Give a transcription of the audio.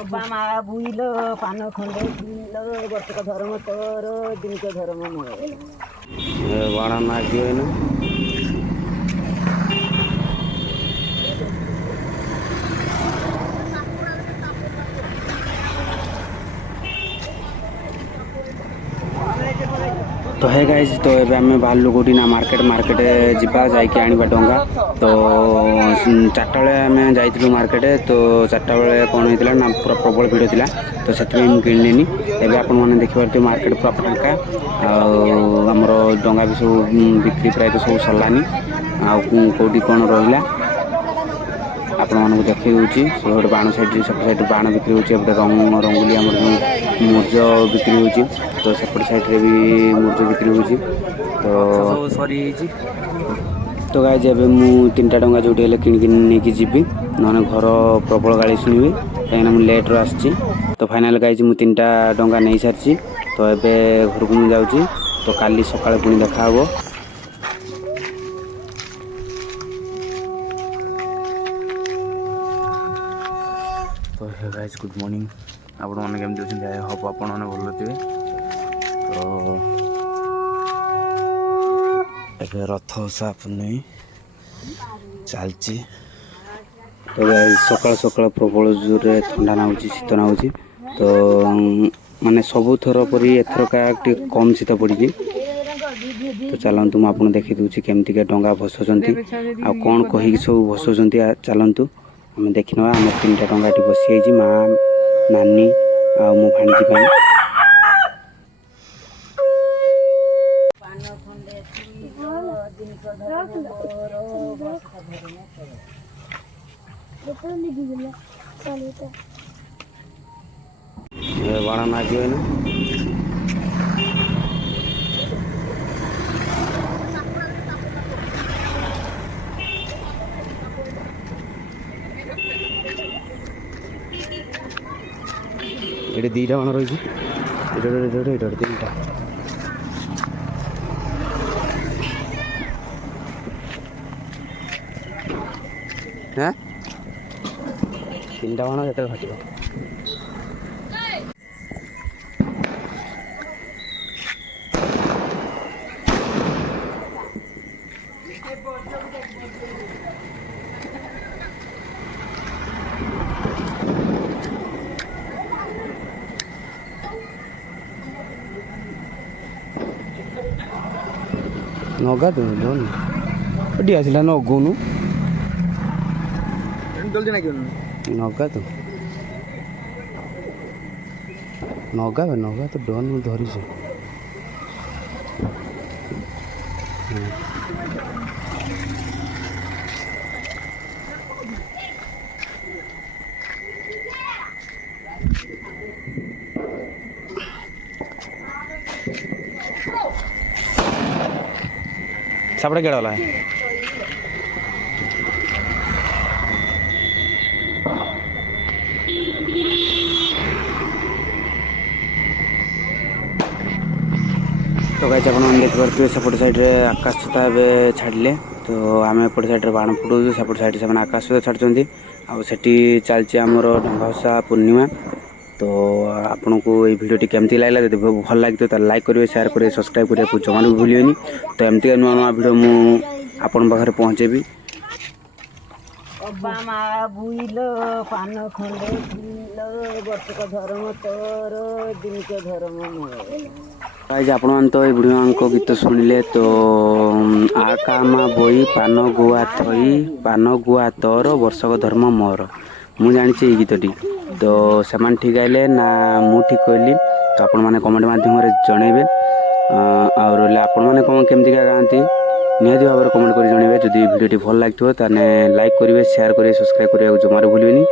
ଅବା ମା ବୁଇଲ ପାନ ଖଣ୍ଡେ ପିଇଲ ବର୍ଷକ ଧର୍ମ ତୋର ଦିନକ ଧର୍ମ ମୋର ବାଣ ମାଗିବ ନା। तो है गाइज तो ये आम बाहर कौटी ना मार्केट जावा जाकि आनिबा डंगा तो चार्टा बेले आम जाइलु मार्केट तो चार्टा बेले कौन होता ना पूरा प्रबल भिड़ था तो से किणिलेनी एवं आपण देखिए मार्केट पूरा फांका आमर डंगा भी सब बिक्री प्राय सब सरलानी आउटी कौन रहा आपण मानक देखी दूसरी से गोटे बाण साइड सेपट साइड बाण बिक्री होती रंगोली आम जो मूर्ज बिक्री होती तो सेपट साइड रे भी मूर्ज बिक्री होती तो सरी तो गाइज एवं मु 3टा डंगा जो कि नहीं जीवी ना घर प्रबल गाड़ी शुणवे कहीं मुझे लेट्रे आसी तो फाइनाल गाइज मु 3टा डंगा नहीं सारी तो एबे घर को मुझे जाऊँगी तो काली सकाଳେ पुणी देखा हे। तो हे गाइज गुड मॉर्निंग आपण मैंने केमती अच्छे आई होप आपण मैंने भल थे तो ए रथ ओषा पुनई चलती तो सकाल सकाल प्रबल जोर ठंडा नाऊँ शीत नाऊँ तो माने सबू थर परी एथरका कम शीत पड़ी तो चलतु मुझे देखी दूसरी केमती डंगा भसुँच आ कौन कहीकि सब भसुँच चलतु आम देखी ना आम 3टा डंगा बसी माँ नानी आ मो भाणीजी पाई बाण मागिब ना ये 2टा बाण रही 3टा हाँ 3टा बाण जो घटो नगा तो डी आसला नगौनु जल्दी नगा तो नगा तो डन धरी सापड़े केड़ा वाला है तो गाइस आप देख पारे सेपट साइड रे आकाश छता छाड़े तो आम एपट साइड रे बाण फुटाऊ सेपट साइड से आकाश छता छाड़ुंट आठी चलती आमर डंगा भसा पूर्णिमा तो आपन को ये वीडियो केमती लगे जब भल लगे तो लाइक करेंगे शेयर करेंगे सब्सक्राइब करने को जमा भी भूलिए तो एमती नुआ नुआ वीडियो मुझे पाखे पहुँचेबी। ଅବା ମା ବୁଇଲ ପାନ ଖଣ୍ଡେ ପିଇଲ ବର୍ଷକ ଧର୍ମ ତୋର ଦିନକ ଧର୍ମ ମୋର गाइस आपण मैंने तो ये वीडियो गीत शुणिले तो आ कामा बोई पान गुआ थई पान गुआ तोर वर्षक धर्म मोर मु जानी ये गीतटी तो से ठीक आइले ना मु ठीक कहली तो आपण मैंने कमेंट माध्यम जनइबे और आपण मैंने कौन केमती गाँती निहाती भाव में कमेंट कर जनइबे जदि वीडियो भल लगे लाइक करेंगे शेयर करेंगे सब्सक्राइब करने को जमार भूलिए।